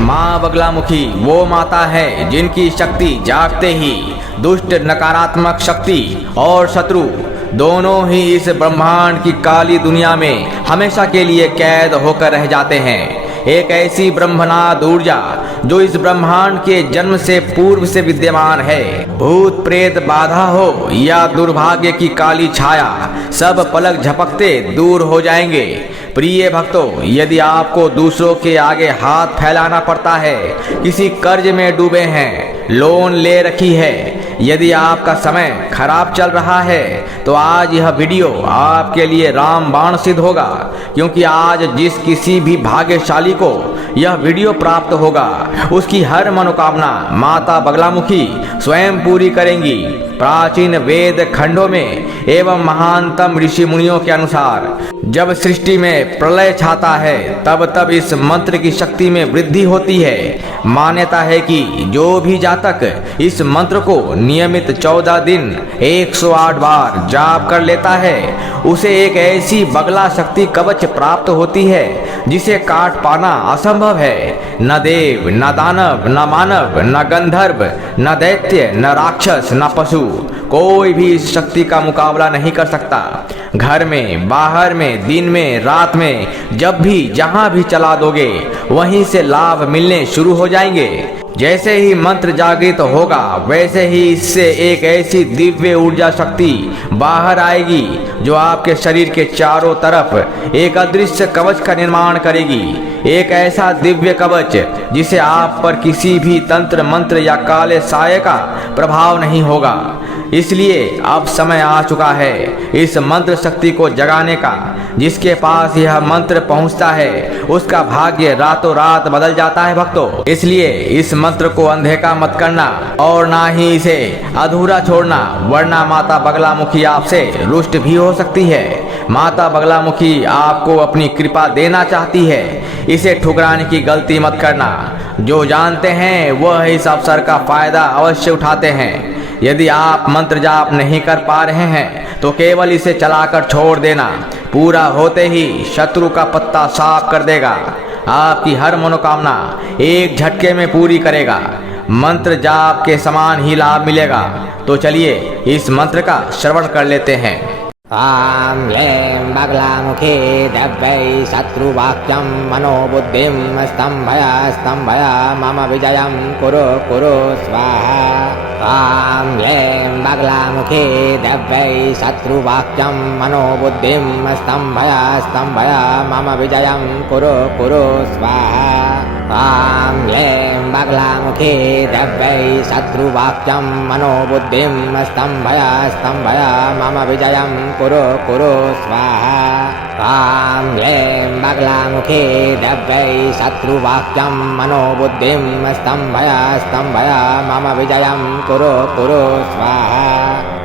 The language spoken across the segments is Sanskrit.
माँ बगलामुखी वो माता है जिनकी शक्ति जागते ही दुष्ट नकारात्मक शक्ति और शत्रु दोनों ही इस ब्रह्मांड की काली दुनिया में हमेशा के लिए कैद होकर रह जाते हैं। एक ऐसी ब्रह्मनाद ऊर्जा जो इस ब्रह्मांड के जन्म से पूर्व से विद्यमान है। भूत प्रेत बाधा हो या दुर्भाग्य की काली छाया, सब पलक झपकते दूर हो जाएंगे। प्रिय भक्तों, यदि आपको दूसरों के आगे हाथ फैलाना पड़ता है, किसी कर्ज में डूबे हैं, लोन ले रखी है, यदि आपका समय खराब चल रहा है, तो आज यह वीडियो आपके लिए रामबाण सिद्ध होगा, क्योंकि आज जिस किसी भी भाग्यशाली को यह वीडियो प्राप्त होगा, उसकी हर मनोकामना माता बगलामुखी स्वयं पूरी करेंगी। प्राचीन वेद खंडों में एवं महानतम ऋषि मुनियों के अनुसार जब सृष्टि में प्रलय छाता है, तब तब इस मंत्र की शक्ति में वृद्धि होती है। मान्यता है कि जो भी जातक इस मंत्र को नियमित 14 दिन 108 बार जाप कर लेता है, उसे एक ऐसी बगला शक्ति कवच प्राप्त होती है जिसे काट पाना असंभव है। न देव, न दानव, न मानव, न गंधर्व, न दैत्य, न राक्षस, न पशु, कोई भी इस शक्ति का मुकाबला नहीं कर सकता। घर में, बाहर में, दिन में, रात में, जब भी जहां भी चला दोगे, वहीं से लाभ मिलने शुरू हो जाएंगे। जैसे ही मंत्र जागृत होगा, वैसे ही इससे एक ऐसी दिव्य ऊर्जा शक्ति बाहर आएगी जो आपके शरीर के चारों तरफ एक अदृश्य कवच का निर्माण करेगी। एक ऐसा दिव्य कवच जिसे आप पर किसी भी तंत्र मंत्र या काले साये का प्रभाव नहीं होगा। इसलिए अब समय आ चुका है इस मंत्र शक्ति को जगाने का। जिसके पास यह मंत्र पहुंचता है, उसका भाग्य रातों रात बदल जाता है भक्तों। इसलिए इस मंत्र को अनदेखा मत करना और ना ही इसे अधूरा छोड़ना, वरना माता बगलामुखी आपसे रुष्ट भी हो सकती है। माता बगलामुखी आपको अपनी कृपा देना चाहती है, इसे ठुकराने की गलती मत करना। जो जानते हैं वह इस अवसर का फायदा अवश्य उठाते हैं। यदि आप मंत्र जाप नहीं कर पा रहे हैं, तो केवल इसे चलाकर छोड़ देना, पूरा होते ही शत्रु का पत्ता साफ कर देगा। आपकी हर मनोकामना एक झटके में पूरी करेगा। मंत्र जाप के समान ही लाभ मिलेगा। तो चलिए इस मंत्र का श्रवण कर लेते हैं। आं ऐं बगलामुखी दिव्यै शत्रुवाक्यं मनोबुद्धिं स्तम्भय मम विजयं कुरु कुरु स्वाहा। आं ऐं बगलामुखी दिव्यै शत्रुवाक्यं मनोबुद्धिं स्तम्भय मम विजयं कुरु कुरु स्वाहा। आं ऐं बगलामुखी दिव्यै शत्रुवाक्यं मनोबुद्धिं स्तम्भय मम विजयं कुरु कुरु स्वाहा। आं ऐं बगलामुखी दिव्यै शत्रुवाक्यं मनोबुद्धिं स्तम्भय मम विजयं कुरु कुरु स्वाहा।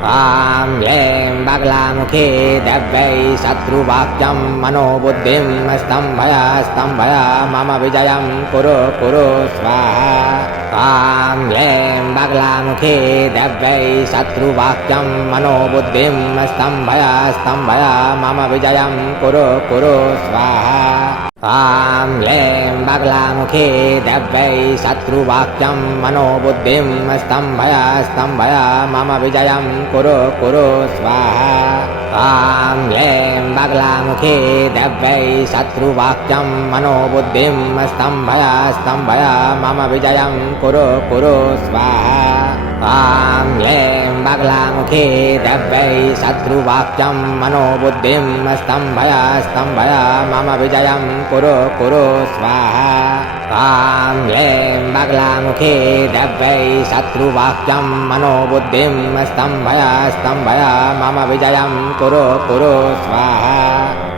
आं ऐं बगलामुखी दिव्यै शत्रुवाक्यं मनोबुद्धिं स्तम्भय मम विजयं कुरु कुरु स्वाहा। आं ऐं बगलामुखी दिव्यै शत्रुवाक्यं मनोबुद्धिं स्तम्भय मम विजयं कुरु कुरु स्वाहा। आं ऐं बगलामुखी दिव्यै शत्रुवाक्यं मनोबुद्धिं स्तम्भय मम विजयं कुरु कुरु स्वाहा। आं ऐं बगलामुखी दिव्यै शत्रुवाक्यं मनोबुद्धिं स्तम्भय मम विजयं कुरु कुरु स्वाहा। आं ऐं बगलामुखी दिव्यै शत्रुवाक्यं मनोबुद्धिं स्तम्भय मम विजयं कुरु कुरु स्वाहा। आं ऐं बगलामुखी दिव्यै शत्रुवाक्यं मनोबुद्धिं स्तम्भय मम विजयं कुरु कुरु स्वाहा।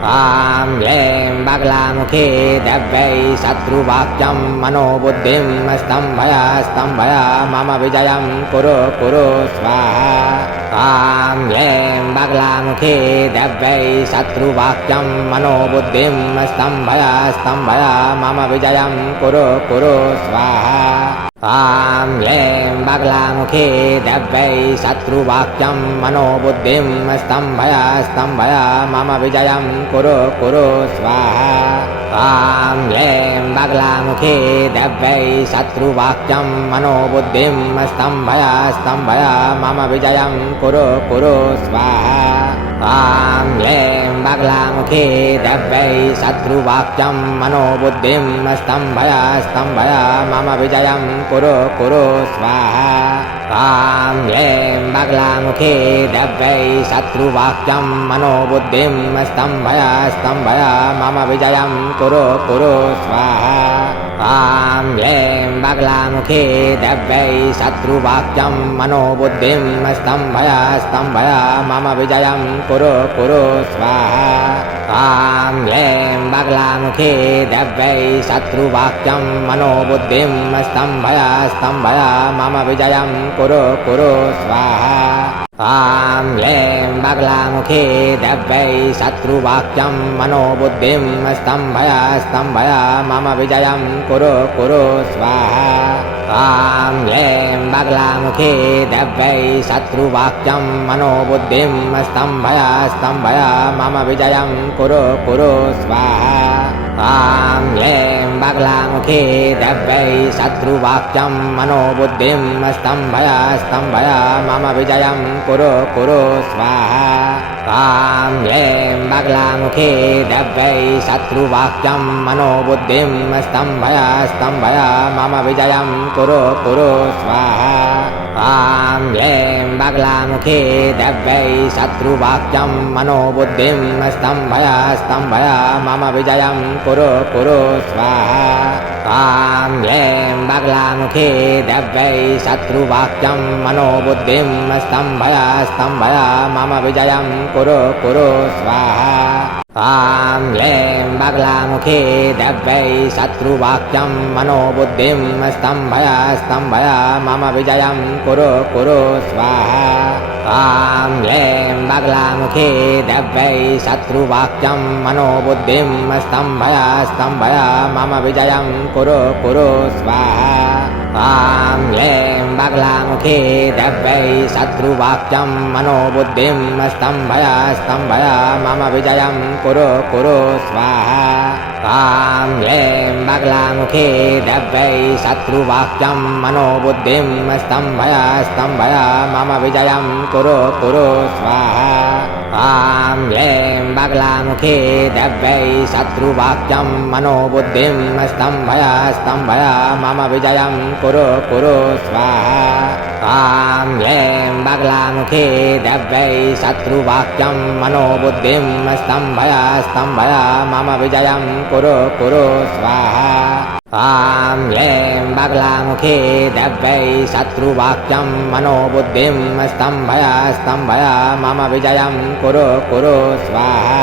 आं ऐं बगलामुखी दिव्यै शत्रुवाक्यं मनोबुद्धिं स्तम्भय मम विजयं कुरु कुरु स्वाहा। आं ऐं बगलामुखी दिव्यै शत्रुवाक्यं मनोबुद्धिं स्तम्भय मम विजयं कुरु कुरु स्वाहा। ह्रां ह्लीं बगलामुखी दव्यै शत्रुवाक्यं मनोबुद्धिं स्तम्भय स्तम्भय मम विजयं कुरु कुरु स्वाहा ह्रां ह्लीं बगलामुखी दव्यै शत्रुवाक्यं मनोबुद्धिं स्तम्भय स्तम्भय मम विजयं कुरु कुरु स्वाहा ह्रां ह्लीं बगलामुखी दव्यै शत्रुवाक्यं मनोबुद्धिं स्तम्भय स्तम्भय मम विजयं कुरु कुरु स्वाहा ह्रां ह्लीं बगलामुखी दव्यै शत्रुवाक्यं मनोबुद्धिं स्तम्भय स्तम्भय मम विजयं कुरु कुरु स्वाहा ह्रां ह्लीं बगलामुखी दव्यै शत्रुवाक्यं मनोबुद्धिं स्तम्भय स्तम्भय मम विजयं कुरु कुरु स्वाहा ह्रां ह्लीं बगलामुखी दव्यै शत्रुवाक्यं मनोबुद्धिं स्तम्भय स्तम्भय मम विजयं कुरु कुरु स्वाहा ह्रां ह्लीं बगलामुखी दव्यै शत्रुवाक्यं मनोबुद्धिं स्तम्भय स्तम्भय मम विजयं कुरु कुरु स्वाहा ह्रां ह्लीं बगलामुखी दव्यै शत्रुवाक्यं मनोबुद्धिं स्तम्भय स्तम्भय मम विजयं कुरु कुरु स्वाहा ह्रां ह्लीं बगलामुखी दव्यै शत्रुवाक्यं मनोबुद्धिं स्तम्भय स्तम्भय मम विजयं कुरु कुरु स्वाहा ह्रां ह्लीं बगलामुखी दव्यै शत्रुवाक्यं मनोबुद्धिं स्तम्भय स्तम्भय मम विजयं कुरु कुरु स्वाहा ह्रां ह्लीं बगलामुखी दव्यै शत्रुवाक्यं मनोबुद्धिं स्तम्भय स्तम्भय मम विजयं कुरु कुरु स्वाहा ह्रां ह्लीं बगलामुखी दव्यै शत्रुवाक्यं मनोबुद्धिं स्तम्भय स्तम्भय मम विजयं कुरु कुरु स्वाहा ह्रां ह्लीं बगलामुखी दव्यै शत्रुवाक्यं मनोबुद्धिं स्तम्भय स्तम्भय मम विजयं कुरु कुरु स्वाहा ह्रां ह्लीं बगलामुखी दव्यै शत्रुवाक्यं मनोबुद्धिं स्तम्भय स्तम्भय मम विजयं कुरु कुरु स्वाहा ह्रां ह्लीं बगलामुखी दव्यै शत्रुवाक्यं मनोबुद्धिं स्तम्भय स्तम्भय मम विजयं कुरु कुरु स्वाहा ह्रां ह्लीं बगलामुखी दव्यै शत्रुवाक्यं मनोबुद्धिं स्तम्भय स्तम्भय मम विजयं कुरु कुरु स्वाहा ह्रां ह्लीं बगलामुखी दव्यै शत्रुवाक्यं मनोबुद्धिं स्तम्भय स्तम्भय मम विजयं कुरु कुरु स्वाहा ह्रां ह्लीं बगलामुखी दव्यै शत्रुवाक्यं मनोबुद्धिं स्तम्भय स्तम्भय मम विजयं कुरु कुरु स्वाहा ह्रां ह्लीं बगलामुखी दव्यै शत्रुवाक्यं मनोबुद्धिं स्तम्भय स्तम्भय मम विजयं कुरु कुरु स्वाहा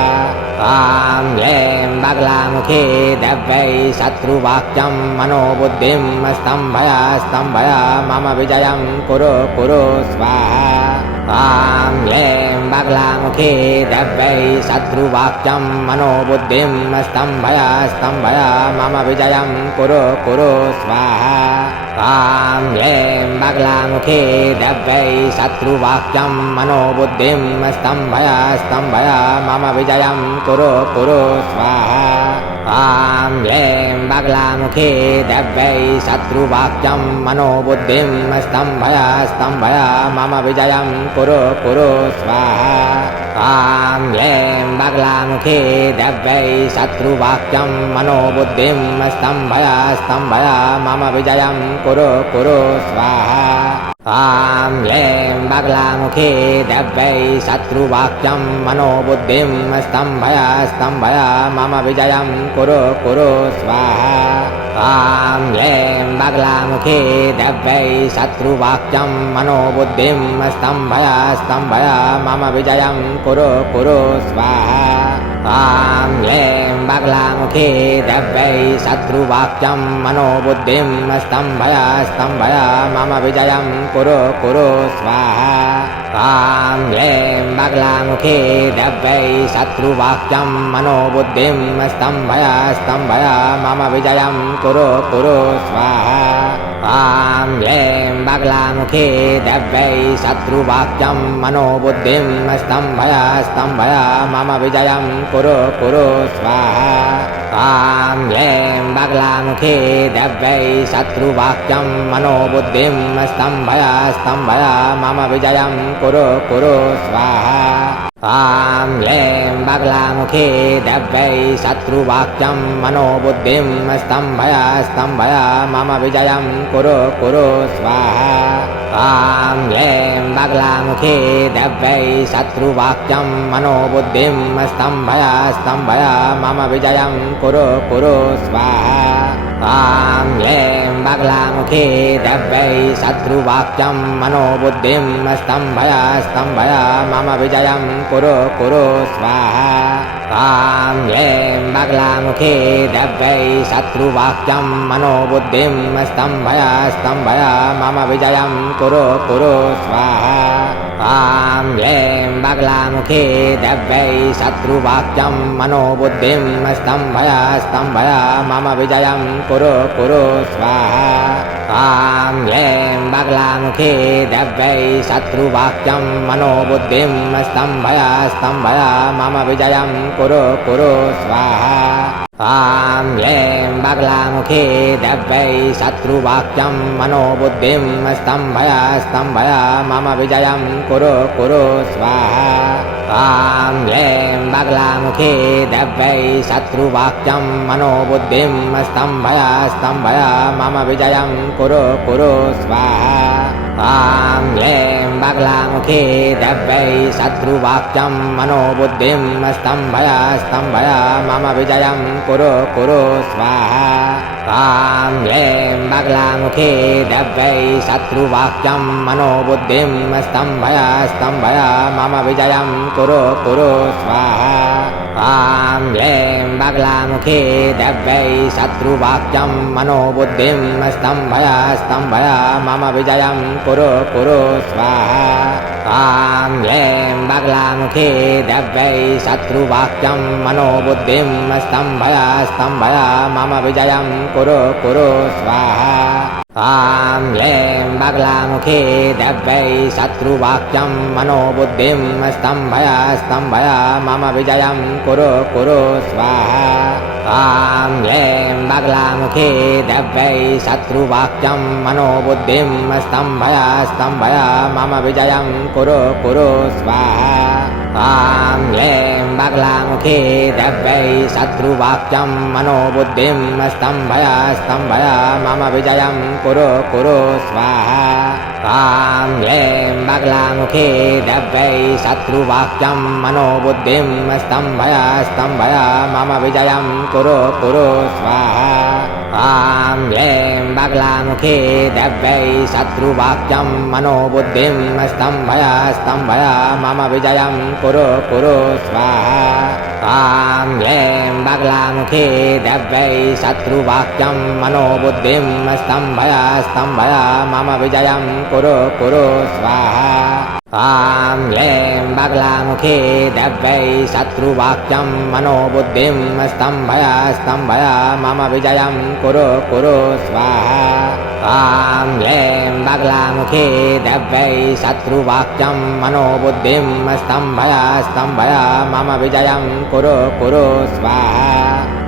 ह्रां ह्लीं बगलामुखी दव्यै शत्रुवाक्यं मनोबुद्धिं स्तम्भय स्तम्भय मम विजयं कुरु कुरु स्वाहा ह्रां ह्लीं बगलामुखी दव्यै शत्रुवाक्यं मनोबुद्धिं स्तम्भय स्तम्भय मम विजयं कुरु कुरु स्वाहा ह्रां ह्लीं बगलामुखी दव्यै शत्रुवाक्यं मनोबुद्धिं स्तम्भय स्तम्भय मम विजयं कुरु कुरु स्वाहा ह्रां ह्लीं बगलामुखी दव्यै शत्रुवाक्यं मनोबुद्धिं स्तम्भय स्तम्भय मम विजयं कुरु कुरु स्वाहा ह्रां ह्लीं बगलामुखी दव्यै शत्रुवाक्यं मनोबुद्धिं स्तम्भय स्तम्भय मम विजयं कुरु कुरु स्वाहा ह्रां ह्लीं बगलामुखी दव्यै शत्रुवाक्यं मनोबुद्धिं स्तम्भय स्तम्भय मम विजयं कुरु कुरु स्वाहा ह्रां ह्लीं बगलामुखी दव्यै शत्रुवाक्यं मनोबुद्धिं स्तम्भय स्तम्भय मम विजयं कुरु कुरु स्वाहा ह्रां ह्लीं बगलामुखी दव्यै शत्रुवाक्यं मनोबुद्धिं स्तम्भय स्तम्भय मम विजयं कुरु कुरु स्वाहा ह्रां ह्लीं बगलामुखी दव्यै शत्रुवाक्यं मनोबुद्धिं स्तम्भय स्तम्भय मम विजयं कुरु कुरु स्वाहा ॐ ऐं बगलामुखे दव्यै शत्रुवाक्यं मनोबुद्धिं स्तम्भय स्तम्भय मम विजयं कुरु कुरु स्वाहा ॐ ऐं बगलामुखे दव्यै शत्रुवाक्यं मनोबुद्धिं स्तम्भय स्तम्भय मम विजयं कुरु कुरु स्वाहा ॐ ऐं बगलामुखे दव्यै शत्रुवाक्यं मनोबुद्धिं स्तम्भय स्तम्भय मम विजयं कुरु कुरु स्वाहा ॐ ऐं बगलामुखे दव्यै शत्रुवाक्यं मनोबुद्धिं स्तम्भय स्तम्भय मम विजयं कुरु कुरु स्वाहा ॐ ऐं बगलामुखे दव्यै शत्रुवाक्यं मनोबुद्धिं स्तम्भय स्तम्भय मम विजयं कुरु कुरु स्वाहा ॐ ऐं बगलामुखे दव्यै शत्रुवाक्यं मनोबुद्धिं स्तम्भय स्तम्भय मम विजयं कुरु कुरु स्वाहा ॐ ऐं बगलामुखे दव्यै शत्रुवाक्यं मनोबुद्धिं स्तम्भय स्तम्भय मम विजयं कुरु कुरु स्वाहा ॐ ऐं बगलामुखे दव्यै शत्रुवाक्यं मनोबुद्धिं स्तम्भय स्तम्भय मम विजयं कुरु कुरु स्वाहा ॐ ऐं बगलामुखे दव्यै शत्रुवाक्यं मनोबुद्धिं स्तम्भय स्तम्भय मम विजयं कुरु कुरु स्वाहा ॐ ऐं बगलामुखे दव्यै शत्रुवाक्यं मनोबुद्धिं स्तम्भय स्तम्भय मम विजयं कुरु कुरु स्वाहा ॐ ऐं बगलामुखे दव्यै शत्रुवाक्यं मनोबुद्धिं स्तम्भय स्तम्भय मम विजयं कुरु कुरु स्वाहा ॐ ऐं बगलामुखे दव्यै शत्रुवाक्यं मनोबुद्धिं स्तम्भय स्तम्भय मम विजयं कुरु कुरु स्वाहा ॐ ऐं बगलामुखे दव्यै शत्रुवाक्यं मनोबुद्धिं स्तम्भय स्तम्भय मम विजयं कुरु कुरु स्वाहा ॐ ऐं बगलामुखे दव्यै शत्रुवाक्यं मनोबुद्धिं स्तम्भय स्तम्भय मम विजयं कुरु कुरु स्वाहा ॐ ऐं बगलामुखे दव्यै शत्रुवाक्यं मनोबुद्धिं स्तम्भय स्तम्भय मम विजयं कुरु कुरु स्वाहा ॐ ऐं बगलामुखे दव्यै शत्रुवाक्यं मनोबुद्धिं स्तम्भय स्तम्भय मम विजयं कुरु कुरु स्वाहा ॐ ऐं बगलामुखे दव्यै शत्रुवाक्यं मनोबुद्धिं स्तम्भय स्तम्भय मम विजयं कुरु कुरु स्वाहा ॐ ऐं बगलामुखे दव्यै शत्रुवाक्यं मनोबुद्धिं स्तम्भय स्तम्भय मम विजयं कुरु कुरु स्वाहा ॐ ऐं बगलामुखे दव्यै शत्रुवाक्यं मनोबुद्धिं स्तम्भय स्तम्भय मम विजयं कुरु कुरु स्वाहा ॐ ऐं बगलामुखे दव्यै शत्रुवाक्यं मनोबुद्धिं स्तम्भय स्तम्भय मम विजयं कुरु कुरु स्वाहा ॐ ऐं बगलामुखे दव्यै शत्रुवाक्यं मनोबुद्धिं स्तम्भय स्तम्भय मम विजयं कुरु कुरु स्वाहा ॐ ऐं बगलामुखे दव्यै शत्रुवाक्यं मनोबुद्धिं स्तम्भय स्तम्भय मम विजयं कुरु कुरु स्वाहा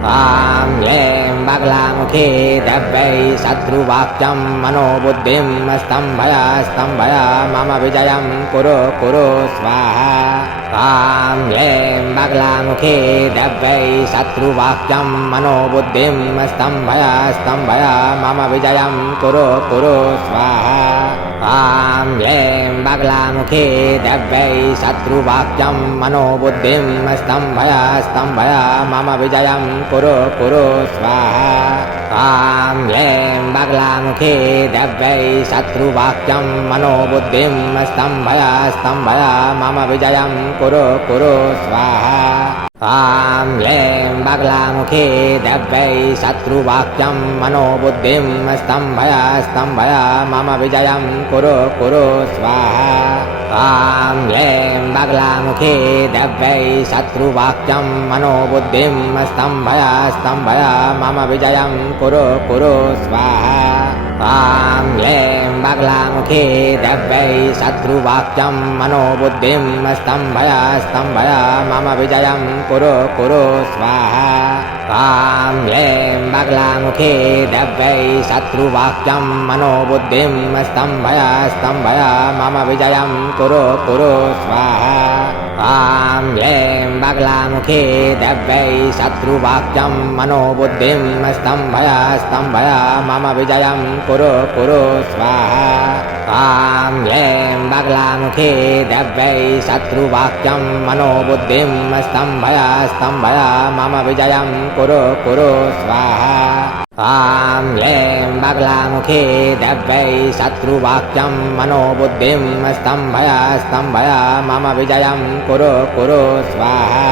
ॐ ऐं बगलामुखे दव्यै शत्रुवाक्यं मनोबुद्धिं स्तम्भय स्तम्भय मम विजयं कुरु कुरु स्वाहा ॐ ऐं बगलामुखे दव्यै शत्रुवाक्यं मनोबुद्धिं स्तम्भय स्तम्भय मम विजयं कुरु कुरु स्वाहा ॐ ऐं बगलामुखे दव्यै शत्रुवाक्यं मनोबुद्धिं स्तम्भय स्तम्भय मम विजयं कुरु कुरु स्वाहा ॐ ऐं बगलामुखे दव्यै शत्रुवाक्यं मनोबुद्धिं स्तम्भय स्तम्भय मम विजयं कुरु कुरु स्वाहा ॐ ऐं बगलामुखे दव्यै शत्रुवाक्यं मनोबुद्धिं स्तम्भय स्तम्भय मम विजयं कुरु कुरु स्वाहा ॐ ऐं बगलामुखे दव्यै शत्रुवाक्यं मनोबुद्धिं स्तम्भय स्तम्भय मम विजयं कुरु कुरु स्वाहा ॐ ऐं बगलामुखे देव्यै शत्रुवाक्यं मनोबुद्धिं स्तम्भय स्तम्भय मम विजयं कुरु कुरु स्वाहा ॐ ऐं बगलामुखे देव्यै शत्रुवाक्यं मनोबुद्धिं स्तम्भय स्तम्भय मम विजयं कुरु कुरु स्वाहा ॐ ऐं बगलामुखे देव्यै शत्रुवाक्यं मनोबुद्धिं स्तम्भय स्तम्भय मम विजयं कुरु कुरु स्वाहा ॐ ऐं बगलामुखे देव्यै शत्रुवाक्यं मनोबुद्धिं स्तम्भय स्तम्भय मम विजयं कुरु कुरु स्वाहा ॐ ऐं बगलामुखे देव्यै शत्रुवाक्यं मनोबुद्धिं स्तम्भय स्तम्भय मम विजयं कुरु कुरु स्वाहा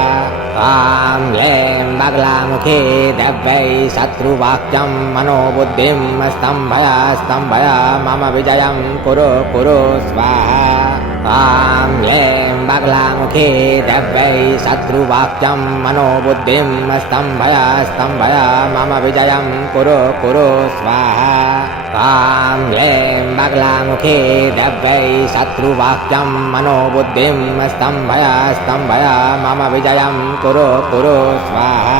ॐ ऐं बगलामुखे देव्यै शत्रुवाक्यं मनोबुद्धिं स्तम्भय स्तम्भय मम विजयं कुरु कुरु स्वाहा ॐ ऐं बगलामुखे देव्यै शत्रुवाक्यं मनोबुद्धिं स्तम्भय स्तम्भय मम विजयं कुरु कुरु स्वाहा ॐ ऐं बगलामुखे देव्यै शत्रुवाक्यं मनोबुद्धिं स्तम्भय स्तम्भय मम विजयं कुरु कुरु स्वाहा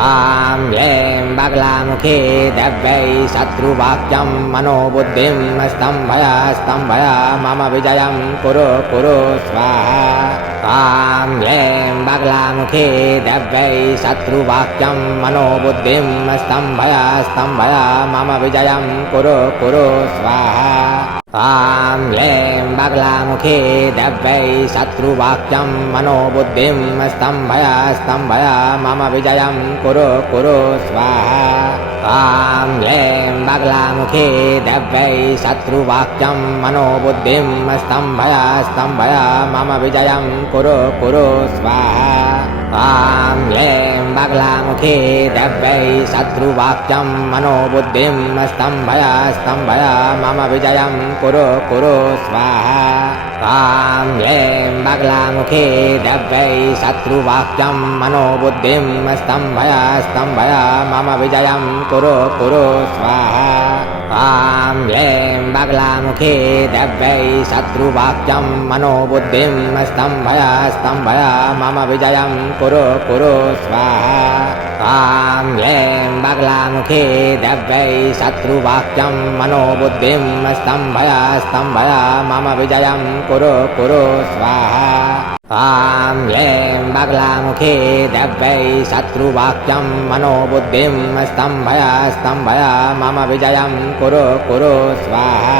ॐ ऐं बगलामुखे देव्यै शत्रुवाक्यं मनोबुद्धिं स्तम्भय स्तम्भय मम विजयं कुरु कुरु स्वाहा ॐ ऐं बगलामुखे देव्यै शत्रुवाक्यं मनोबुद्धिं स्तम्भय स्तम्भय मम विजयं कुरु कुरु स्वाहा ॐ ऐं बगलामुखे देव्यै शत्रुवाक्यं मनोबुद्धिं स्तम्भय स्तम्भय मम विजयं कुरु कुरु स्वाहा ॐ ऐं बगलामुखे देव्यै शत्रुवाक्यं मनोबुद्धिं स्तम्भय स्तम्भय मम विजयं कुरु कुरु स्वाहा ॐ ऐं बगलामुखे देव्यै शत्रुवाक्यं मनोबुद्धिं स्तम्भय स्तम्भय मम विजयं कुरु कुरु स्वाहा ॐ ऐं बगलामुखे देव्यै शत्रुवाक्यं मनोबुद्धिं स्तम्भय स्तम्भय मम विजयं कुरु कुरु स्वाहा ॐ ऐं बगलामुखे देव्यै शत्रुवाक्यं मनोबुद्धिं स्तम्भय स्तम्भय मम विजयं कुरु कुरु स्वाहा ॐ ऐं बगलामुखे देव्यै शत्रुवाक्यं मनोबुद्धिं स्तम्भय स्तम्भय मम विजयं कुरु कुरु स्वाहा ॐ ऐं बगलामुखे देव्यै शत्रुवाक्यं मनोबुद्धिं स्तम्भय स्तम्भय मम विजयं कुरु कुरु स्वाहा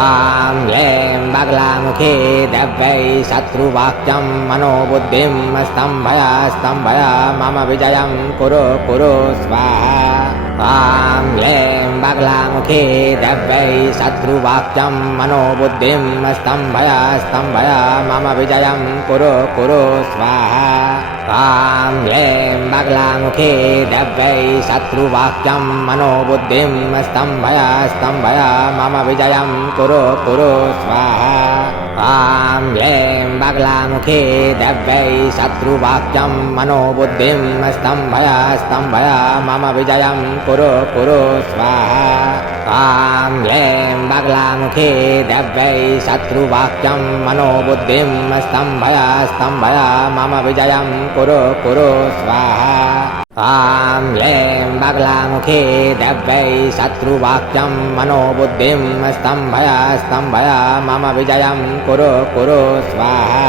ॐ ऐं बगलामुखे देव्यै शत्रुवाक्यं मनोबुद्धिं स्तम्भय स्तम्भय मम विजयं कुरु कुरु स्वाहा ॐ ऐं बगलामुखे देव्यै शत्रुवाक्यं मनोबुद्धिं स्तम्भय स्तम्भय मम विजयं कुरु कुरु स्वाहा ॐ ऐं बगलामुखे देव्यै शत्रुवाक्यं मनोबुद्धिं स्तम्भय स्तम्भय मम विजयं कुरु कुरु स्वाहा ॐ ऐं बगलामुखे देव्यै शत्रुवाक्यं मनोबुद्धिं स्तम्भय स्तम्भय मम विजयं कुरु कुरु स्वाहा ॐ ऐं बगलामुखे देव्यै शत्रुवाक्यं मनोबुद्धिं स्तम्भय स्तम्भय मम विजयं कुरु कुरु स्वाहा ॐ ऐं बगलामुखे देव्यै शत्रुवाक्यं मनोबुद्धिं स्तम्भय स्तम्भय मम विजयं कुरु कुरु स्वाहा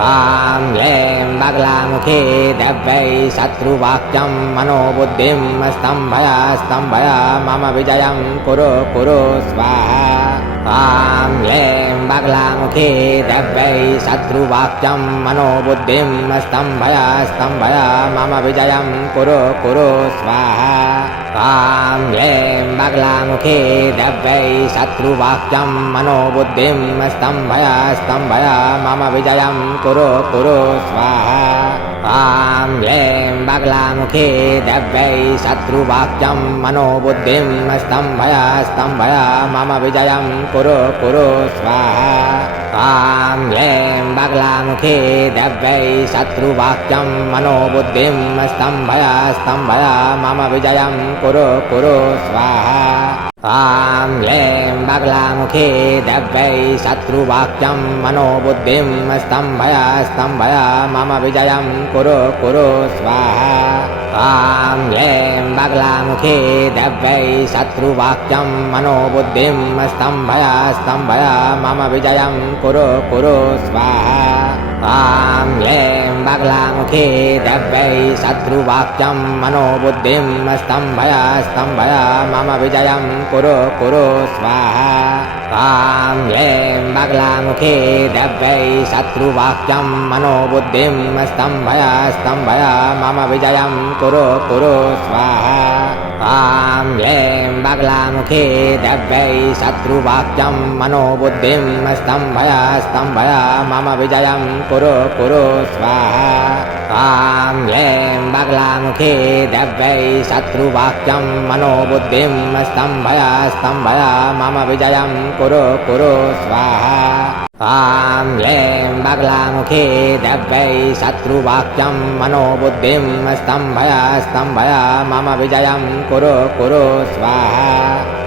ॐ ऐं बगलामुखे देव्यै शत्रुवाक्यं मनोबुद्धिं स्तम्भय स्तम्भय मम विजयं कुरु कुरु स्वाहा ॐ ऐं बगलामुखे देव्यै शत्रुवाक्यं मनोबुद्धिं स्तम्भय स्तम्भय मम विजयं कुरु कुरु स्वाहा ॐ ऐं बगलामुखे देव्यै शत्रुवाक्यं मनोबुद्धिं स्तम्भय स्तम्भय मम विजयं कुरु कुरु स्वाहा ॐ ऐं बगलामुखे देव्यै शत्रुवाक्यं मनोबुद्धिं स्तम्भय स्तम्भय मम विजयं कुरु कुरु स्वाहा ॐ ऐं बगलामुखे देव्यै शत्रुवाक्यं मनोबुद्धिं स्तम्भय स्तम्भय मम विजयं कुरु कुरु स्वाहा तां ह्लीं बगलामुखी दिव्यै शत्रुवाक्यं मनोबुद्धिं स्तम्भय स्तम्भय मम विजयं कुरु कुरु स्वाहा तां ह्लीं बगलामुखी दिव्यै शत्रुवाक्यं मनोबुद्धिं स्तम्भय स्तम्भय मम विजयं कुरु कुरु स्वाहा तां ह्लीं बगलामुखी दिव्यै शत्रुवाक्यं मनोबुद्धिं स्तम्भय स्तम्भय मम विजयं कुरु कुरु स्वाहा तां ह्लीं बगलामुखी दिव्यै शत्रुवाक्यं मनोबुद्धिं स्तम्भय स्तम्भय मम विजयं कुरु कुरु स्वाहा तां ह्लीं बगलामुखी दिव्यै शत्रुवाक्यं मनोबुद्धिं स्तम्भय स्तम्भय मम विजयं कुरु कुरु स्वाहा तां ह्लीं बगलामुखी दिव्यै शत्रुवाक्यं मनोबुद्धिं स्तम्भय स्तम्भय मम विजयं कुरु कुरु स्वाहा तां ह्लीं बगलामुखी दिव्यै शत्रुवाक्यं मनोबुद्धिं स्तम्भय स्तम्भय मम विजयं कुरु कुरु स्वाहा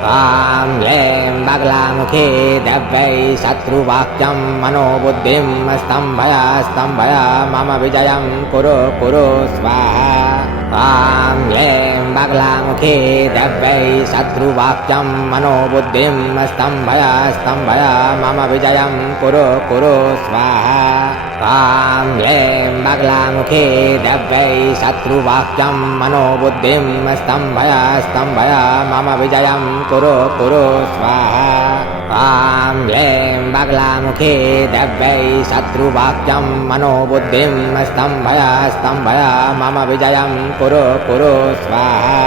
तां ह्लीं बगलामुखी दिव्यै शत्रुवाक्यं मनोबुद्धिं स्तम्भय स्तम्भय मम विजयं कुरु कुरु स्वाहा तां ह्लीं बगलामुखी दिव्यै शत्रुवाक्यं मनोबुद्धिं स्तम्भय स्तम्भय मम विजयं कुरु कुरु स्वाहा तां ह्लीं बगलामुखी दिव्यै शत्रुवाक्यं मनोबुद्धिं स्तम्भय स्तम्भय मम विजयं कुरु कुरु स्वाहा तां ह्लीं बगलामुखी दिव्यै शत्रुवाक्यं मनोबुद्धिं स्तम्भय स्तम्भय मम विजयं कुरु कुरु स्वाहा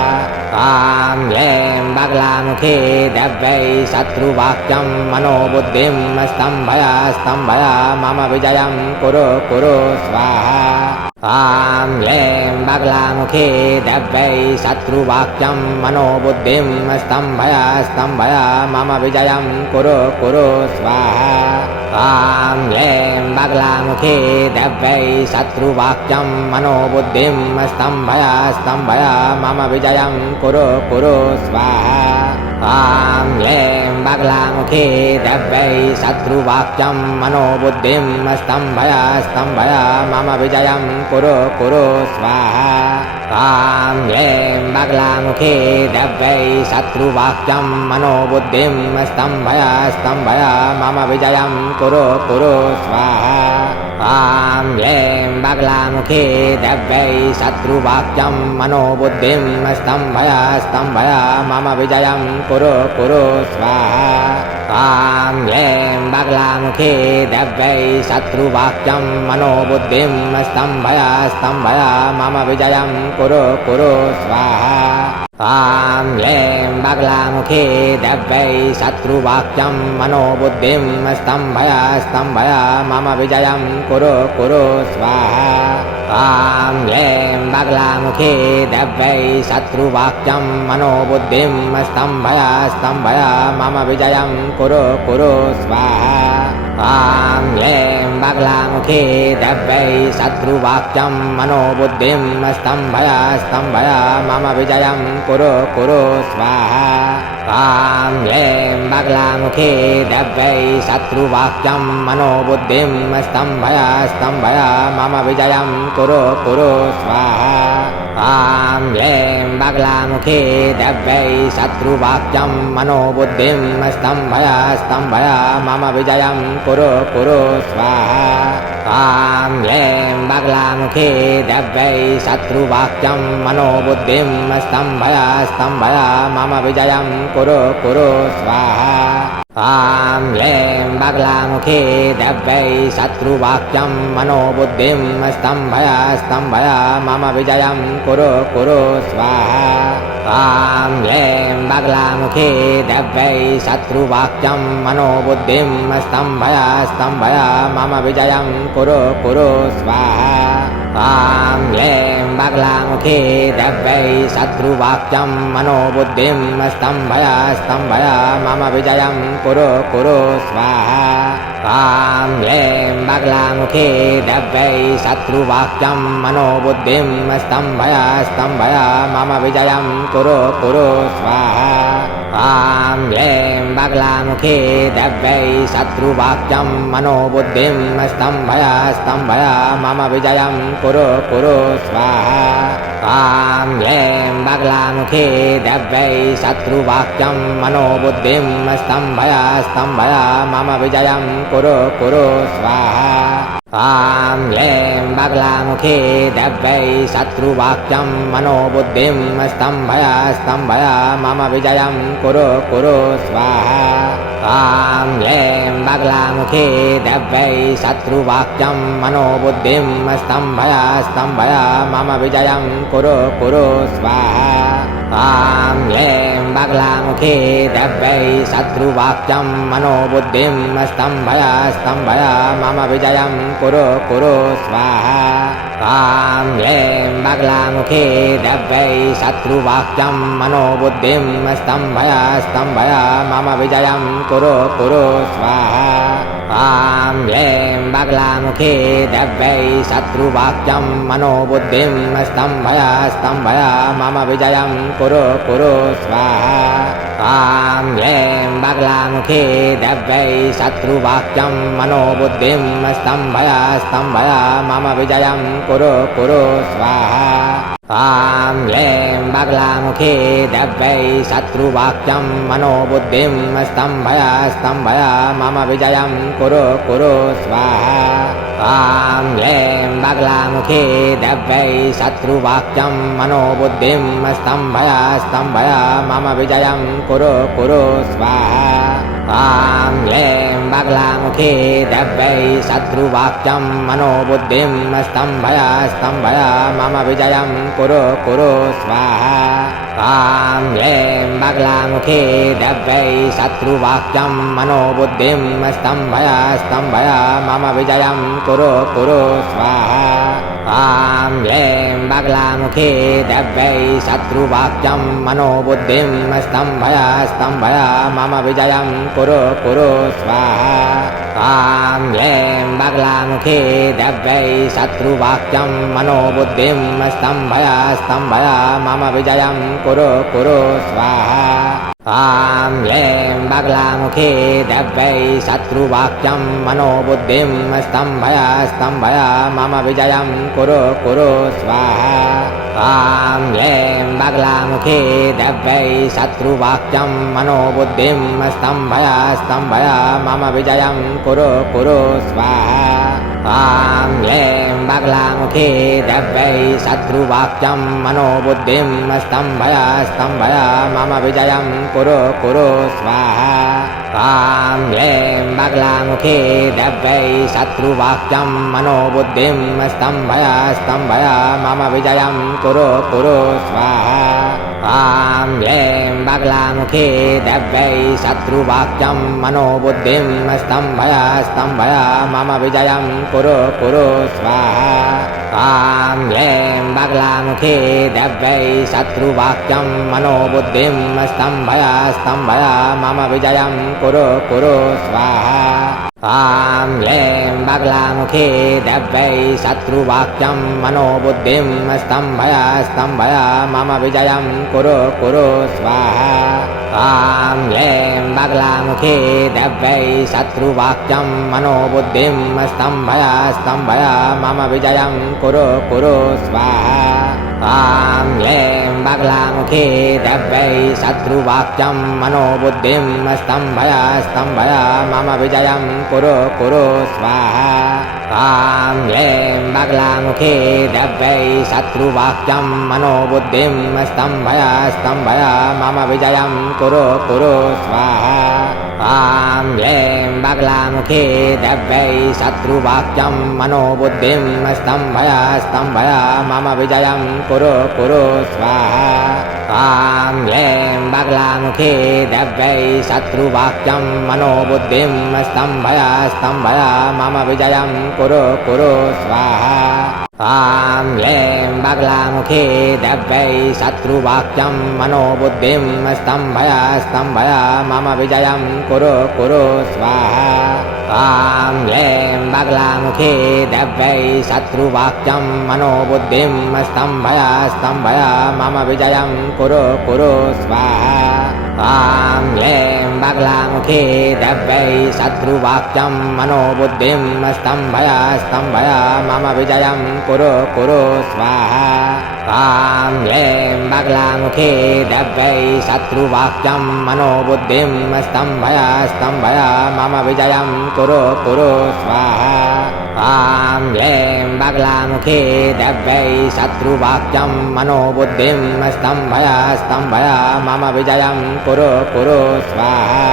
तां ह्लीं बगलामुखी दिव्यै शत्रुवाक्यं मनोबुद्धिं स्तम्भय स्तम्भय मम विजयं कुरु कुरु स्वाहा तां ह्लीं बगलामुखी दिव्यै शत्रुवाक्यं मनोबुद्धिं स्तम्भय स्तम्भय मम विजयं कुरु कुरु स्वाहा तां ह्लीं बगलामुखी दिव्यै शत्रुवाक्यं मनोबुद्धिं स्तम्भय स्तम्भय मम विजयं कुरु कुरु स्वाहा तां ह्लीं बगलामुखी दिव्यै शत्रुवाक्यं मनोबुद्धिं स्तम्भय स्तम्भय मम विजयं कुरु कुरु स्वाहा तां ह्लीं बगलामुखी दिव्यै शत्रुवाक्यं मनोबुद्धिं स्तम्भय स्तम्भय मम विजयं कुरु कुरु स्वाहा तां ह्लीं बगलामुखी दिव्यै शत्रुवाक्यं मनोबुद्धिं स्तम्भय स्तम्भय मम विजयं कुरु कुरु स्वाहा तां ह्लीं बगलामुखी दिव्यै शत्रुवाक्यं मनोबुद्धिं स्तम्भय स्तम्भय मम विजयं कुरु कुरु स्वाहा तां ह्लीं बगलामुखी दिव्यै शत्रुवाक्यं मनोबुद्धिं स्तम्भय स्तम्भय मम विजयं कुरु कुरु स्वाहा तां ह्लीं बगलामुखी दिव्यै शत्रुवाक्यं मनोबुद्धिं स्तम्भय स्तम्भय मम विजयं कुरु कुरु स्वाहा तां ह्लीं बगलामुखी दिव्यै शत्रुवाक्यं मनोबुद्धिं स्तम्भय स्तम्भय मम विजयं कुरु कुरु स्वाहा तां ह्लीं बगलामुखी दिव्यै शत्रुवाक्यं मनोबुद्धिं स्तम्भय स्तम्भय मम विजयं कुरु कुरु स्वाहा तां ह्लीं बगलामुखी दिव्यै शत्रुवाक्यं मनोबुद्धिं स्तम्भय स्तम्भय मम विजयं कुरु कुरु स्वाहा तां ह्लीं बगलामुखी दिव्यै शत्रुवाक्यं मनोबुद्धिं स्तम्भय स्तम्भय मम विजयं कुरु कुरु स्वाहा तां ह्लीं बगलामुखी दिव्यै शत्रुवाक्यं मनोबुद्धिं स्तम्भय स्तम्भय मम विजयं कुरु कुरु स्वाहा तां ह्लीं बगलामुखी दिव्यै शत्रुवाक्यं मनोबुद्धिं स्तम्भय स्तम्भय मम विजयं कुरु कुरु स्वाहा तां ह्लीं बगलामुखी दिव्यै शत्रुवाक्यं मनोबुद्धिं स्तम्भय स्तम्भय मम विजयं कुरु कुरु स्वाहा तां ह्लीं बगलामुखी दिव्यै शत्रुवाक्यं मनोबुद्धिं स्तम्भय स्तम्भय मम विजयं कुरु कुरु स्वाहा ह्रां ह्रीं बगलामुखे दव्यै शत्रुवाक्यं मनोबुद्धिं स्तम्भय स्तम्भय मम विजयं कुरु कुरु स्वाहा ह्रां ह्रीं बगलामुखे दव्यै शत्रुवाक्यं मनोबुद्धिं स्तम्भय स्तम्भय मम विजयं कुरु कुरु स्वाहा ह्रां ह्रीं बगलामुखे दव्यै शत्रुवाक्यं मनोबुद्धिं स्तम्भय स्तम्भय मम विजयं कुरु कुरु स्वाहा ह्रां ह्रीं बगलामुखे दव्यै शत्रुवाक्यं मनोबुद्धिं स्तम्भय स्तम्भय मम विजयं कुरु कुरु स्वाहा ह्रां ह्रीं बगलामुखे दव्यै शत्रुवाक्यं मनोबुद्धिं स्तम्भय स्तम्भय मम विजयं कुरु कुरु स्वाहा ह्रां ह्रीं बगलामुखे दव्यै शत्रुवाक्यं मनोबुद्धिं स्तम्भय स्तम्भय मम विजयं कुरु कुरु स्वाहा ह्रां ह्रीं बगलामुखे दव्यै शत्रुवाक्यं मनोबुद्धिं स्तम्भय स्तम्भय मम विजयं कुरु कुरु स्वाहा ह्रां ह्रीं बगलामुखे दव्यै शत्रुवाक्यं मनोबुद्धिं स्तम्भय स्तम्भय मम विजयं कुरु कुरु स्वाहा ह्रां ह्रीं बगलामुखे दव्यै शत्रुवाक्यं मनोबुद्धिं स्तम्भय स्तम्भय मम विजयं कुरु कुरु स्वाहा ह्रां ह्रीं बगलामुखे दव्यै शत्रुवाक्यं मनोबुद्धिं स्तम्भय स्तम्भय मम विजयं कुरु कुरु स्वाहा ह्रां ह्रीं बगलामुखे दव्यै शत्रुवाक्यं मनोबुद्धिं स्तम्भय स्तम्भय मम विजयं कुरु कुरु स्वाहा ह्रां ह्रीं बगलामुखे दव्यै शत्रुवाक्यं मनोबुद्धिं स्तम्भय स्तम्भय मम विजयं कुरु कुरु स्वाहा ह्रां ह्रीं बगलामुखे दव्यै शत्रुवाक्यं मनोबुद्धिं स्तम्भय स्तम्भय मम विजयं कुरु कुरु स्वाहा ह्रां ह्रीं बगलामुखे दव्यै शत्रुवाक्यं मनोबुद्धिं स्तम्भय स्तम्भय मम विजयं कुरु कुरु स्वाहा ह्रां ह्रीं बगलामुखे दव्यै शत्रुवाक्यं मनोबुद्धिं स्तम्भय स्तम्भय मम विजयं कुरु कुरु स्वाहा ह्रां ह्रीं बगलामुखे दव्यै शत्रुवाक्यं मनोबुद्धिं स्तम्भय स्तम्भय मम विजयं कुरु कुरु स्वाहा ह्रां ह्रीं बगलामुखे दव्यै शत्रुवाक्यं मनोबुद्धिं स्तम्भय स्तम्भय मम विजयं कुरु कुरु स्वाहा ह्रां ह्रीं बगलामुखे दव्यै शत्रुवाक्यं मनोबुद्धिं स्तम्भय स्तम्भय मम विजयं कुरु कुरु स्वाहा ह्रां ह्रीं बगलामुखे दव्यै शत्रुवाक्यं मनोबुद्धिं स्तम्भय स्तम्भय मम विजयं कुरु कुरु स्वाहा ह्रां ह्रीं बगलामुखे दव्यै शत्रुवाक्यं मनोबुद्धिं स्तम्भय स्तम्भय मम विजयं कुरु कुरु स्वाहा ह्रां ह्रीं बगलामुखे दव्यै शत्रुवाक्यं मनोबुद्धिं स्तम्भय स्तम्भय मम विजयं कुरु कुरु स्वाहा ह्रां ह्रीं बगलामुखे दव्यै शत्रुवाक्यं मनोबुद्धिं स्तम्भय स्तम्भय मम विजयं कुरु कुरु स्वाहा ह्रां ह्रीं बगलामुखे दव्यै शत्रुवाक्यं मनोबुद्धिं स्तम्भय स्तम्भय मम विजयं कुरु कुरु स्वाहा ह्रां ह्रीं बगलामुखे दव्यै शत्रुवाक्यं मनोबुद्धिं स्तम्भय स्तम्भय मम विजयं कुरु कुरु स्वाहा ह्रां ह्रीं बगलामुखे दव्यै शत्रुवाक्यं मनोबुद्धिं स्तम्भय स्तम्भय मम विजयं कुरु कुरु स्वाहा ह्रां ह्रीं बगलामुखे दव्यै शत्रुवाक्यं मनोबुद्धिं स्तम्भय स्तम्भय मम विजयं कुरु कुरु स्वाहा ह्रां ह्रीं बगलामुखे दव्यै शत्रुवाक्यं मनोबुद्धिं स्तम्भय स्तम्भय मम विजयं कुरु कुरु स्वाहा ह्रां ह्रीं बगलामुखे दव्यै शत्रुवाक्यं मनोबुद्धिं स्तम्भय स्तम्भय मम विजयं कुरु कुरु स्वाहा ह्रां मुखे दव्यै शत्रुवाक्यं मनोबुद्धिं स्तम्भय स्तम्भय मम विजयं कुरु कुरु स्वाहा ह्रां क्लीं बगलामुखे दव्यै शत्रुवाक्यं मनोबुद्धिं स्तम्भय स्तम्भय मम विजयं कुरु कुरु स्वाहा ह्रां क्लीं बगलामुखे दव्यै शत्रुवाक्यं मनोबुद्धिं स्तम्भय स्तम्भय मम विजयं कुरु कुरु स्वाहा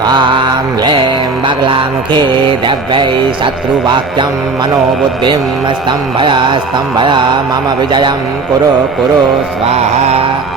ह्रां क्लीं बगलामुखे दव्यै शत्रुवाक्यं मनोबुद्धिं स्तम्भय स्तम्भय मम विजयं कुरु कुरु स्वाहा।